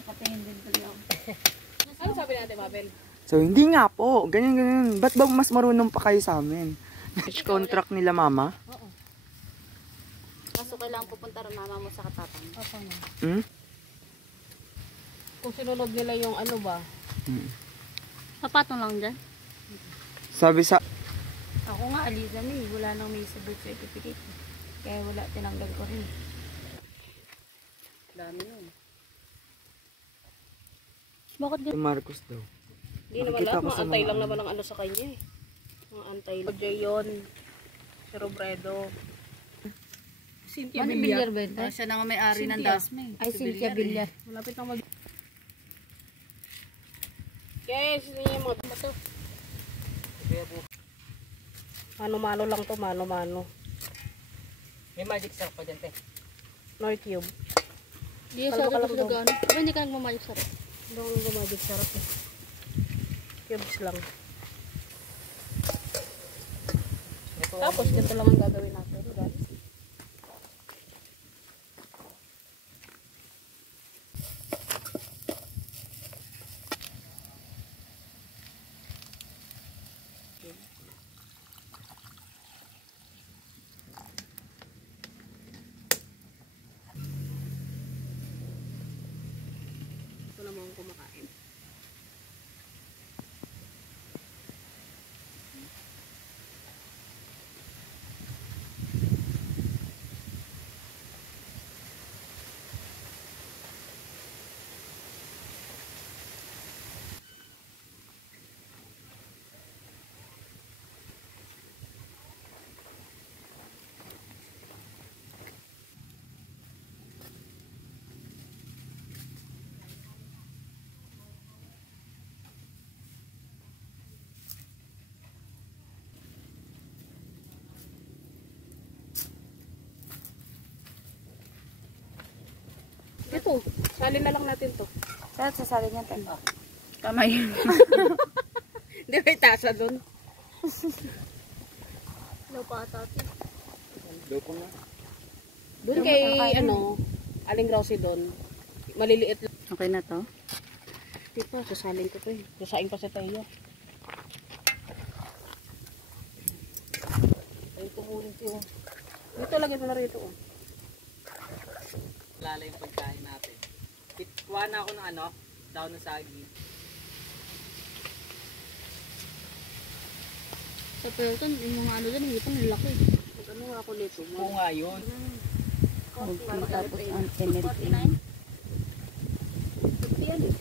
Nakatingin din tuloy ako. Ano sabi natin, Mabel? So, hindi nga po. Ganyan. Ba't ba mas marunong pa kayo sa amin? Which contract nila, mama? Oo. Kaso kailangan pupunta rin mama mo sa katatan. Opo na. Hmm? Kung sinunod nila yung ano ba? Papatong lang dyan. Sabi sa... Ako nga, Aliza na wala nang may sa birth certificate. Kaya wala, tinanggal ko rin. Dami nun. Bakit Si Marcos daw. Hindi naman Nakikita lahat, ko mga sa antay mga lang naman ang ano sa kanya eh. Mga antay lang. Jayon, si Robredo. Cynthia Villar. Siya na nga may-ari ng Dasma eh. Ay, Cynthia Villar. Malapit na mag... Guys, yun yung mga bato. Mano-mano lang to, mano-mano. May magic sarap pa dyan, te. North Cube. Hindi yung sarap ko nag-ano. Diba hindi ka nagmamalik sarap? Hindi ako nagmamagig sarap eh. Cubes lang. Tapos dito lang ang gagawin natin, guys. Ito naman kumakain. Ito, salin na lang natin to. Saan sasalin niya tayo? Kamay. Hindi may tasa dun. Lupa ata. Loko nga. Dun kay, ano, Aling Rosie dun. Maliliit lang. Okay na to? Di pa, sasalin ko to eh. Sasain pa si Tayo. Tayo tumulit yun. Dito, lagyan mo na rito oh. Lala yung pagkain natin. Kuha na ako ng ano, daon ng saging. Sa Pelton, yung mga ano dyan, hindi pa nilaki. Ano nga ako nito? Oo nga yun. Tapos ang MLA. 49? 50 yan eh.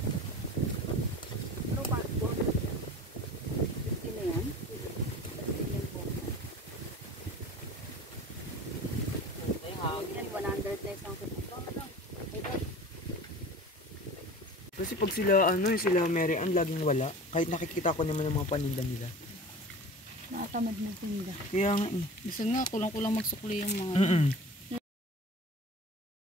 Ano ba? 50 na yan? Yan, 100 na isang kito. Kasi pag sila, sila Mary Ann, laging wala. Kahit nakikita ko naman ng mga paninda nila. Nakatamad na tinda. Kaya nga eh. Gusto nga, kulang-kulang magsukli yung mga...